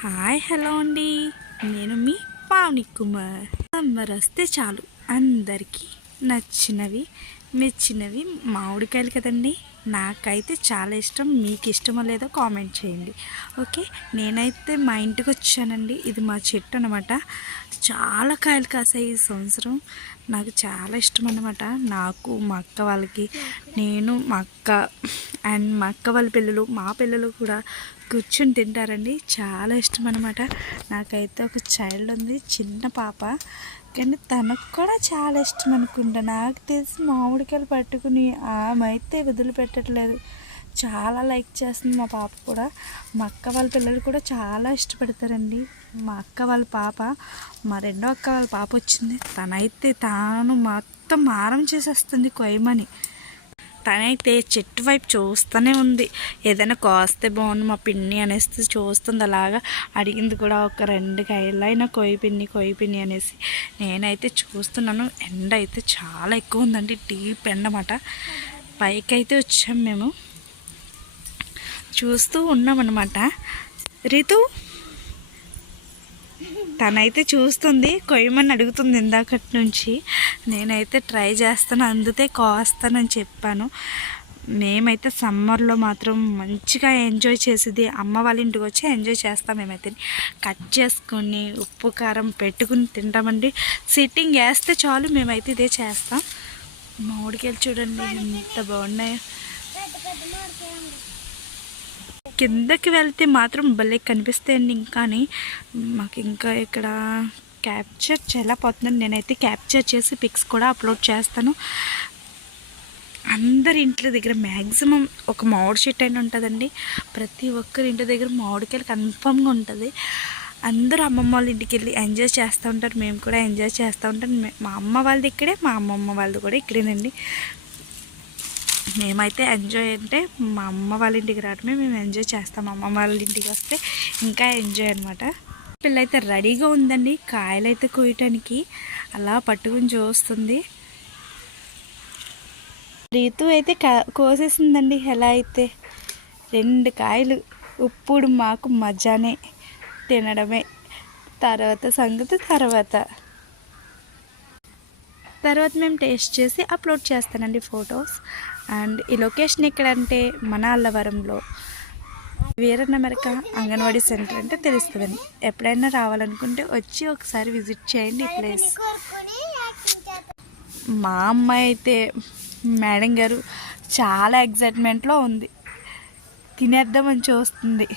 Hi hello అండి, నేను మీ Pavani Kumar. Summer వస్తే చాలు అందరికీ నచ్చినవి మెచ్చినవి మామిడికాయలు కదండి. నాకైతే చాలా ఇష్టం. మీకు ఇష్టమో లేదో కామెంట్ చేయండి. ఓకే, నేనైతే మా ఇంటికి వచ్చానండి. ఇది మా చెట్టు అనమాట. చాలా కాయలు కాసాయి ఈ సంవత్సరం. నాకు చాలా ఇష్టం అన్నమాట. నాకు మా అక్క వాళ్ళకి, నేను మా అక్క అండ్ మా అక్క వాళ్ళ పిల్లలు, మా పిల్లలు కూడా కూర్చొని తింటారండి. చాలా ఇష్టం అనమాట. నాకైతే ఒక చైల్డ్ ఉంది, చిన్న పాప, కానీ తనకు కూడా చాలా ఇష్టం అనుకుంటా. నాకు తెలిసి మామిడికాయలు పట్టుకుని ఆమె అయితే వదిలిపెట్టట్లేదు. చాలా లైక్ చేస్తుంది మా పాప కూడా. మా అక్క వాళ్ళ పిల్లలు కూడా చాలా ఇష్టపడతారండి. మా అక్క వాళ్ళ పాప, మా రెండో అక్క వాళ్ళ పాప వచ్చింది. తనైతే తాను మొత్తం మారం చేసేస్తుంది కొయ్యమని. తనైతే చెట్టు వైపు చూస్తూనే ఉంది. ఏదైనా కోస్తే బాగుండు మా పిన్ని అనేసి చూస్తుంది. అలాగా అడిగింది కూడా, ఒక 2 కాయలైనా కొయ్యి పిన్ని అనేసి. నేనైతే చూస్తున్నాను. ఎండ అయితే చాలా ఎక్కువ ఉందండి, డీప్ ఎండ అన్నమాట. పైకి అయితే వచ్చాం మేము, చూస్తూ ఉన్నామన్నమాట. రితు తనైతే చూస్తుంది, కొయ్యమని అడుగుతుంది ఇందాకటి నుంచి. నేనైతే ట్రై చేస్తాను, అందుతే కోస్తానని చెప్పాను. మేమైతే సమ్మర్లో మాత్రం మంచిగా ఎంజాయ్ చేసేది అమ్మ వాళ్ళ ఇంటికి వచ్చి ఎంజాయ్ చేస్తాం. మేమైతే కట్ చేసుకుని ఉప్పు కారం పెట్టుకుని తింటామండి. సిట్టింగ్ వేస్తే చాలు, మేమైతే ఇదే చేస్తాం. మామిడికాయలు చూడండి ఎంత బాగున్నాయో. కిందకి వెళ్తే మాత్రం భలే కనిపిస్తాయండి. ఇంకాని మాకు ఇంకా ఇక్కడ క్యాప్చర్ చేయలేకపోతున్నాను. నేనైతే క్యాప్చర్ చేసి పిక్స్ కూడా అప్లోడ్ చేస్తాను. అందరి ఇంటి దగ్గర మ్యాక్సిమం ఒక మామిడి చెట్టు అయినా ఉంటుందండి. ప్రతి ఒక్కరి ఇంటి దగ్గర మామిడికాయలు కన్ఫామ్గా ఉంటుంది. అందరూ అమ్మమ్మ వాళ్ళ ఇంటికి వెళ్ళి ఎంజాయ్ చేస్తూ ఉంటారు. మేము కూడా ఎంజాయ్ చేస్తూ ఉంటాం. మా అమ్మ వాళ్ళది ఇక్కడే, మా అమ్మమ్మ వాళ్ళది కూడా ఇక్కడేనండి. మేమైతే ఎంజాయ్ అంటే మా అమ్మ వాళ్ళ ఇంటికి రావడమే మేము ఎంజాయ్ చేస్తాం. అమ్మమ్మ వాళ్ళ ఇంటికి వస్తే ఇంకా ఎంజాయ్ అనమాట. పిల్లయితే రెడీగా ఉందండి కాయలైతే కోయటానికి. అలా పట్టుకుని చూస్తుంది. రీతు అయితే కోసేసిందండి. ఎలా అయితే 2 కాయలు. ఇప్పుడు మాకు మజానే, తినడమే. తర్వాత సంగతి తర్వాత మేము టేస్ట్ చేసి అప్లోడ్ చేస్తానండి ఫొటోస్. అండ్ ఈ లొకేషన్ ఎక్కడంటే మన అల్లవరంలో వీరన్నమెరక అంగన్వాడీ సెంటర్ అంటే తెలుస్తుందండి. ఎప్పుడైనా రావాలనుకుంటే వచ్చి ఒకసారి విజిట్ చేయండి ఈ ప్లేస్. మా అమ్మాయి అయితే మేడం గారు చాలా ఎగ్జైట్మెంట్లో ఉంది, తినేద్దామని చూస్తుంది.